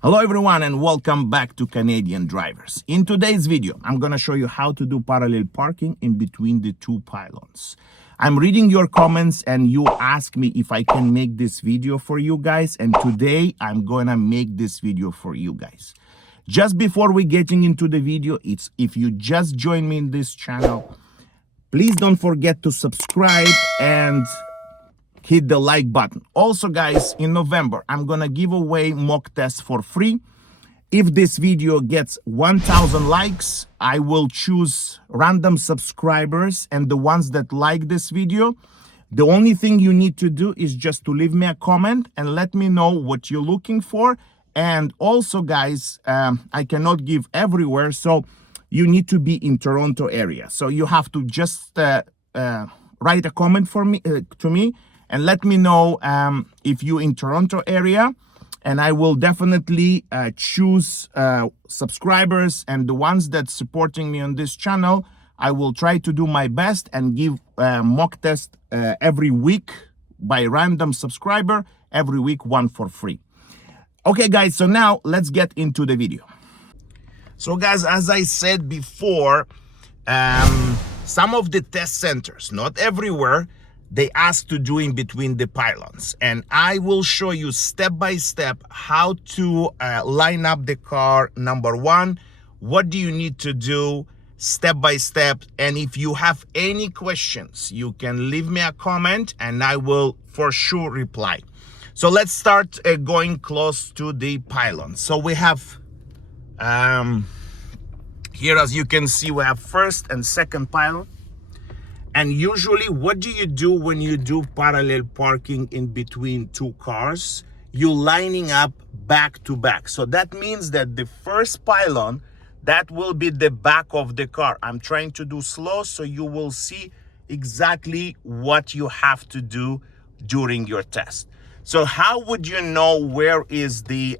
Hello everyone and welcome back to Canadian Drivers. In today's video, I'm going to show you how to do parallel parking in between the two pylons. I'm reading your comments and you ask me if I can make this video for you guys, and today I'm going to make this video for you guys. Just before we getting into the video, if you just joined me in this channel, please don't forget to subscribe and hit the like button. Also guys, in November, I'm gonna give away mock tests for free. If this video gets 1,000 likes, I will choose random subscribers and the ones that like this video. The only thing you need to do is just to leave me a comment and let me know what you're looking for. And also guys, I cannot give everywhere, so you need to be in Toronto area. So you have to just write a comment for me to me and let me know if you're in Toronto area, and I will definitely choose subscribers, and the ones that supporting me on this channel, I will try to do my best and give mock test every week by random subscriber, every week one for free. Okay guys, so now let's get into the video. So guys, as I said before, some of the test centers, not everywhere, they ask to do in between the pylons, and I will show you step by step how to line up the car. Number one, what do you need to do step by step? And if you have any questions, you can leave me a comment and I will for sure reply. So let's start going close to the pylon. So we have here, as you can see, we have first and second pylon. And usually, what do you do when you do parallel parking in between two cars? You're lining up back to back. So that means that the first pylon, that will be the back of the car. I'm trying to do slow so you will see exactly what you have to do during your test. So how would you know where is the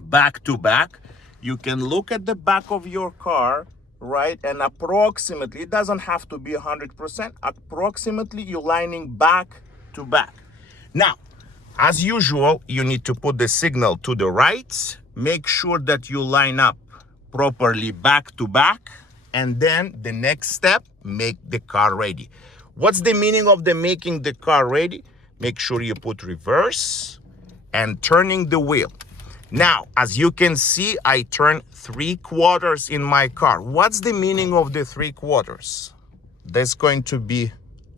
back to back? You can look at the back of your car, right? And approximately, it doesn't have to be 100%, approximately you're lining back to back. Now, as usual, you need to put the signal to the right, make sure that you line up properly back to back, and then the next step, make the car ready. What's the meaning of the making the car ready? Make sure you put reverse and turning the wheel. Now, as you can see, I turn 3/4 in my car. What's the meaning of the 3/4? There's going to be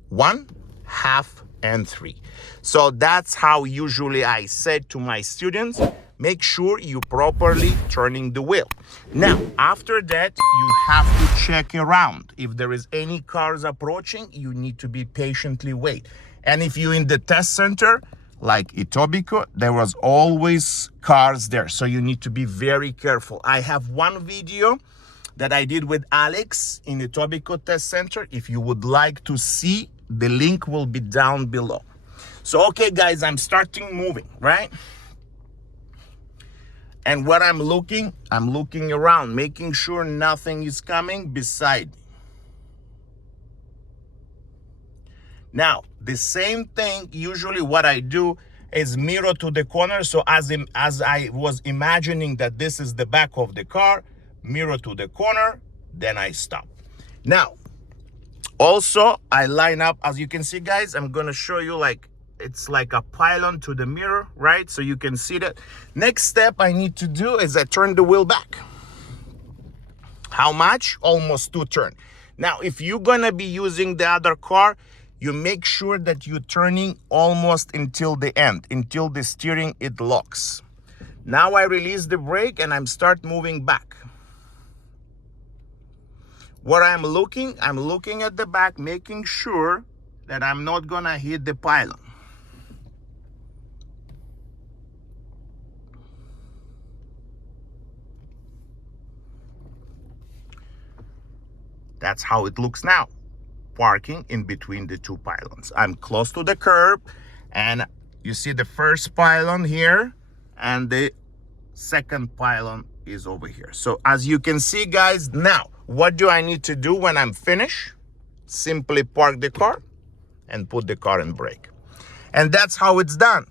1, half, and 3. So that's how usually I said to my students, make sure you properly turning the wheel. Now, after that, you have to check around. If there is any cars approaching, you need to be patiently wait. And if you're in the test center, like Etobicoke, there was always cars there, so you need to be very careful. I have one video that I did with Alex in Etobicoke Test Center. If you would like to see, the link will be down below. So okay guys, I'm starting moving, right? And what I'm looking around, making sure nothing is coming beside me. Now, the same thing, usually what I do is mirror to the corner. So as I was imagining that this is the back of the car, mirror to the corner, then I stop. Now, also I line up, as you can see guys, I'm gonna show you like, it's like a pylon to the mirror, right? So you can see that. Next step I need to do is I turn the wheel back. How much? Almost 2 turns. Now, if you're gonna be using the other car, you make sure that you're turning almost until the end, until the steering it locks. Now I release the brake and I'm start moving back. What I'm looking at the back, making sure that I'm not gonna hit the pylon. That's how it looks now. Parking in between the two pylons. I'm close to the curb, and you see the first pylon here and the second pylon is over here. So as you can see guys, now what do I need to do when I'm finished? Simply park the car and put the car in brake. And that's how it's done.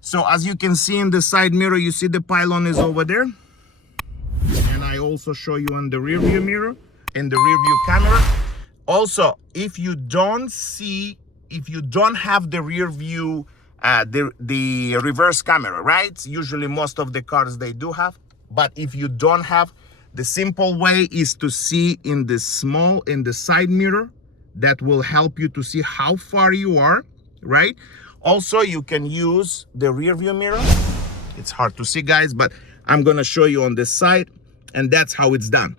So as you can see in the side mirror, you see the pylon is over there. And I also show you on the rear view mirror, in the rear view camera. Also, if you don't have the rear view, the reverse camera, right? Usually most of the cars, they do have. But if you don't have, the simple way is to see in the side mirror. That will help you to see how far you are, right? Also, you can use the rear view mirror. It's hard to see, guys, but I'm gonna show you on this side, and that's how it's done.